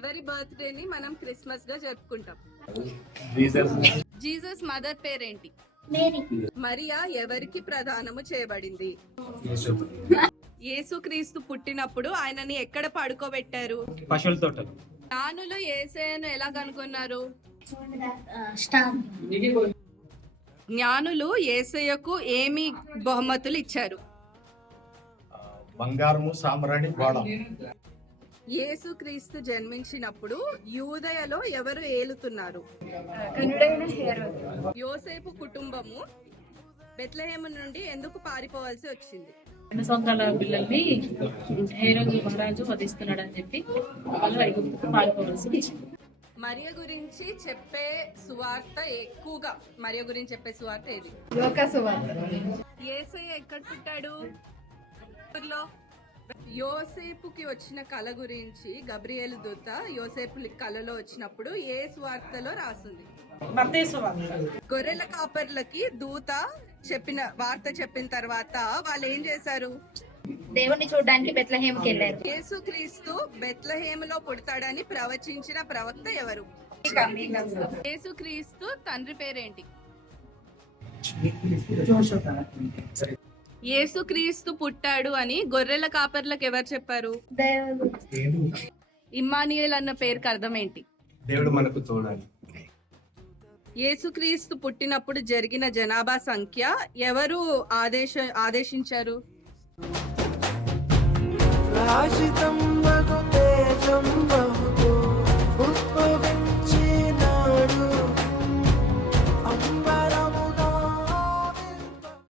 ఎవరి బర్త్డేని మనం క్రిస్మస్ గా జరుపుకుంటాం? జీసస్ మదర్ పేరేంటి? మరియా ఎవరికి ప్రదానము చేయబడింది? యేసుక్రీస్తు పుట్టినప్పుడు ఆయనని ఎక్కడ పడుకోబెట్టారు? పశువుల తోటలు. జ్ఞానులు యేసయ్యను ఎలా కనుగొన్నారు? జ్ఞానులు యేసయ్యకు ఏమి బహుమతులు ఇచ్చారు? బంగారము, సాంబ్రాణి, గోడ. యేసుక్రీస్తు జన్మించినప్పుడు యూదయలో ఎవరు ఏలుతున్నారు? యోసేపు కుటుంబము బెత్లెహేము నుండి ఎందుకు పారిపోవాల్సి వచ్చింది? 2 సంవత్సరాల పిల్లల్ని హేరోదు మహారాజు వధిస్తున్నాడు అని చెప్పి వాళ్ళు ఐగుప్తుకు పారిపోవాల్సి వచ్చింది. మరియ గురించి చెప్పే సువార్త ఎక్కువగా మరియ గురించి చెప్పే సువార్త ఏది? యేసయ్య ఎక్కడ పుట్టాడు? ఊర్లో. యోసేపుకి వచ్చిన కళ గురించి గబ్రియేలు దూత యోసేపు కళలో వచ్చినప్పుడు ఏ సువార్తలో రాసింది? గొర్రెల కాపర్లకి దూత చెప్పిన వార్త చెప్పిన తర్వాత వాళ్ళు ఏం చేశారు? దేవుణ్ణి చూడడానికి బెత్లెహేముకి వెళ్ళారు. యేసుక్రీస్తు బెత్లెహేములో పుడతాడని ప్రవచించిన ప్రవక్త ఎవరు? యేసుక్రీస్తు తండ్రి పేరేంటి? యేసుక్రీస్తు పుట్టాడు అని గొర్రెల కాపర్లకు ఎవరు చెప్పారు? ఇమ్మానుయేల్ అన్న పేరుకి అర్థం ఏంటి? దేవుడు మనకు తోడాలి. యేసుక్రీస్తు పుట్టినప్పుడు జరిగిన జనాభా సంఖ్య ఎవరు ఆదేశించారు? రాజితం మగు తేజం